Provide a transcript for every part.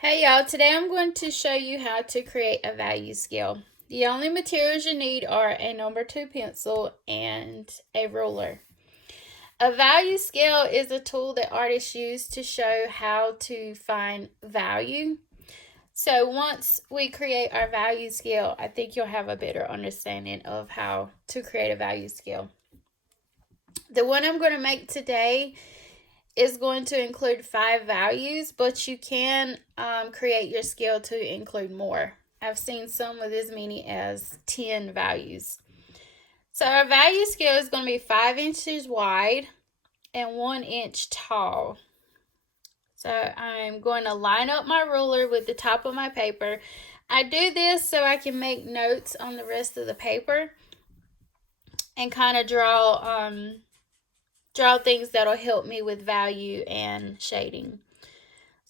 Hey y'all, today I'm going to show you how to create a value scale. The only materials you need are a number 2 pencil and a ruler. A value scale is a tool that artists use to show how to find value. So once we create our value scale, I think you'll have a better understanding of how to create a value scale. The one I'm going to make today is going to include 5 values, but you can create your scale to include more. I've seen some with as many as 10 values. So our value scale is going to be 5 inches wide and 1 inch tall. So I'm going to line up my ruler with the top of my paper. I do this so I can make notes on the rest of the paper and kind of draw things that'll help me with value and shading.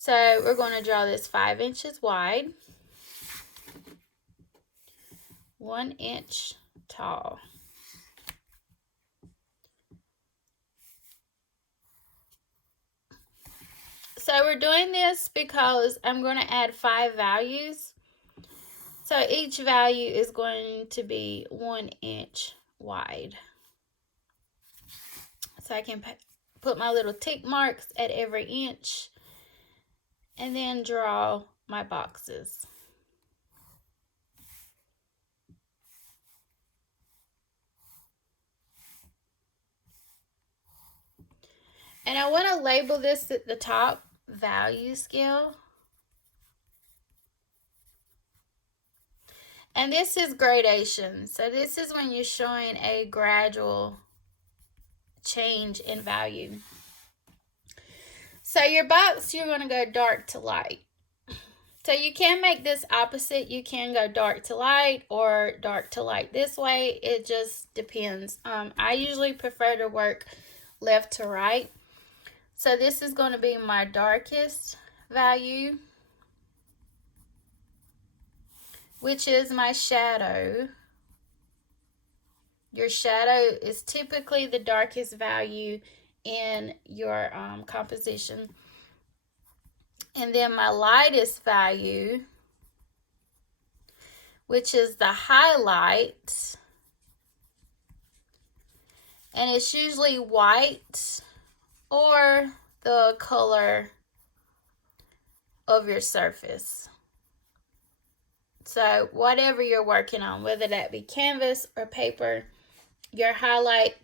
So we're going to draw this 5 inches wide, 1 inch tall. So we're doing this because I'm going to add 5 values. So each value is going to be 1 inch wide. So I can put my little tick marks at every inch and then draw my boxes. And I want to label this at the top value scale. And this is gradation. So this is when you're showing a gradual change in value. So your box, you're going to go dark to light. So you can make this opposite. You can go dark to light or dark to light this way. It just depends. I usually prefer to work left to right. So this is going to be my darkest value, which is my shadow. Your shadow is typically the darkest value in your composition. And then my lightest value, which is the highlight, and it's usually white or the color of your surface. So whatever you're working on, whether that be canvas or paper, your highlight,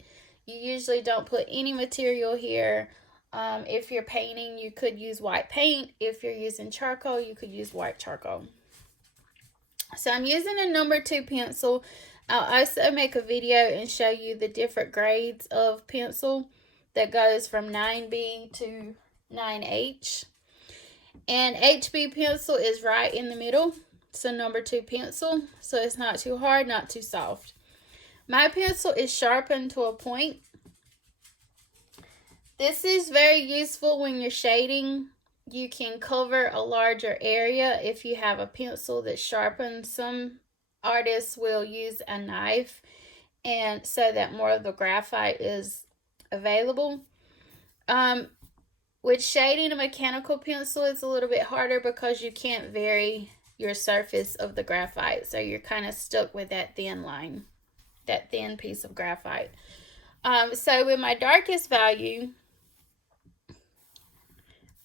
you usually don't put any material here. If you're painting, you could use white paint. If you're using charcoal, you could use white charcoal. So I'm using a number 2 pencil. I'll also make a video and show you the different grades of pencil that goes from 9B to 9H. And HB pencil is right in the middle. So number 2 pencil. So it's not too hard, not too soft. My pencil is sharpened to a point. This is very useful when you're shading. You can cover a larger area if you have a pencil that's sharpened. Some artists will use a knife and so that more of the graphite is available. With shading a mechanical pencil, it's a little bit harder because you can't vary your surface of the graphite. So you're kind of stuck with that thin line, that thin piece of graphite. So with my darkest value,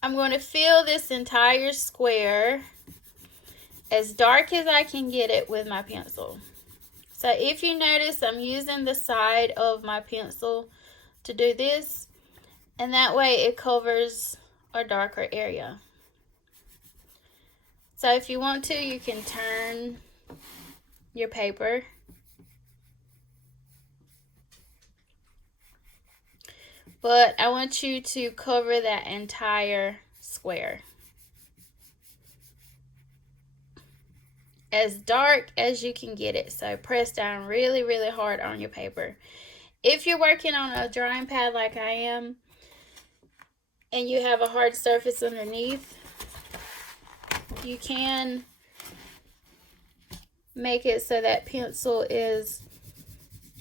I'm going to fill this entire square as dark as I can get it with my pencil. So if you notice, I'm using the side of my pencil to do this, and that way it covers a darker area. So if you want to, you can turn your paper. But I want you to cover that entire square. As dark as you can get it. So press down really, really hard on your paper. If you're working on a drawing pad like I am, and you have a hard surface underneath, you can make it so that pencil is,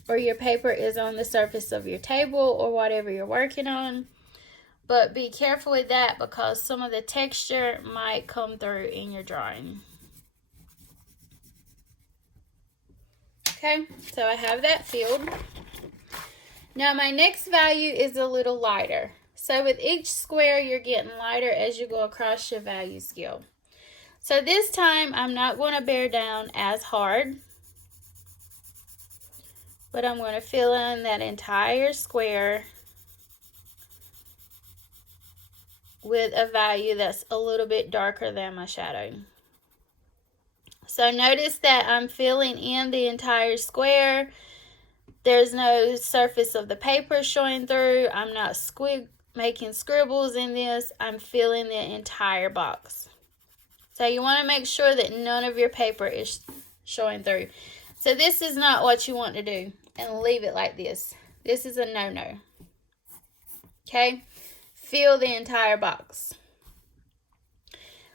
or your paper is on the surface of your table or whatever you're working on. But be careful with that because some of the texture might come through in your drawing. Okay, so I have that filled. Now my next value is a little lighter. So with each square, you're getting lighter as you go across your value scale. So this time, I'm not going to bear down as hard, but I'm going to fill in that entire square with a value that's a little bit darker than my shadow. So notice that I'm filling in the entire square. There's no surface of the paper showing through. I'm not making scribbles in this. I'm filling the entire box. So you want to make sure that none of your paper is showing through. So this is not what you want to do, and leave it like this. This is a no-no. Okay? Fill the entire box.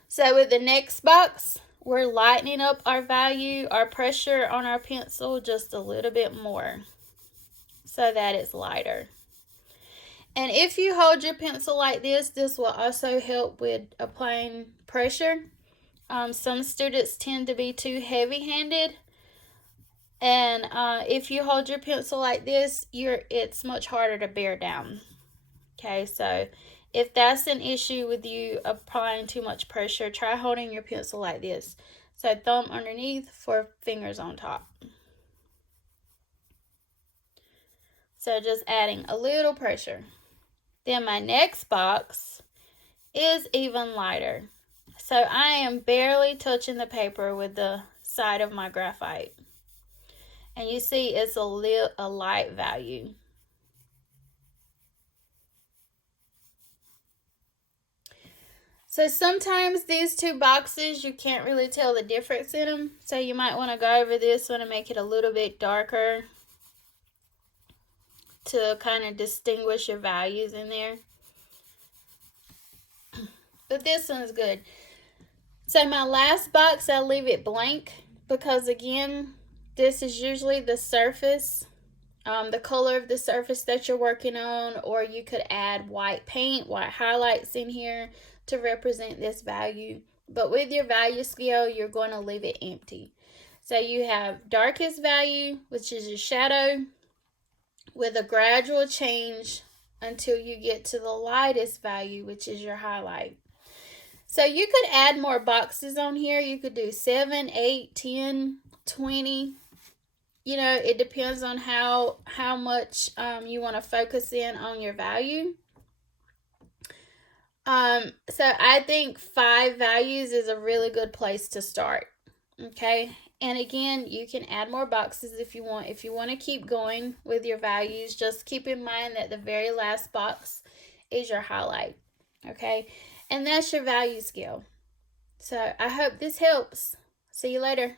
So with the next box, we're lightening up our value, our pressure on our pencil just a little bit more so that it's lighter. And if you hold your pencil like this will also help with applying pressure. Some students tend to be too heavy-handed, and if you hold your pencil like this, it's much harder to bear down. Okay, so if that's an issue with you applying too much pressure, try holding your pencil like this. So thumb underneath, 4 fingers on top. So just adding a little pressure. Then my next box is even lighter. So I am barely touching the paper with the side of my graphite. And you see it's a light value. So sometimes these two boxes, you can't really tell the difference in them. So you might want to go over this one and make it a little bit darker to kind of distinguish your values in there. But this one's good. So my last box, I'll leave it blank because again, this is usually the surface, the color of the surface that you're working on, or you could add white paint, white highlights in here to represent this value. But with your value scale, you're going to leave it empty. So you have darkest value, which is your shadow, with a gradual change until you get to the lightest value, which is your highlight. So you could add more boxes on here. You could do 7, 8, 10, 20. You know, it depends on how much you want to focus in on your value. So I think 5 values is a really good place to start. Okay. And again, you can add more boxes if you want. If you want to keep going with your values, just keep in mind that the very last box is your highlight. Okay. And that's your value scale. So I hope this helps. See you later.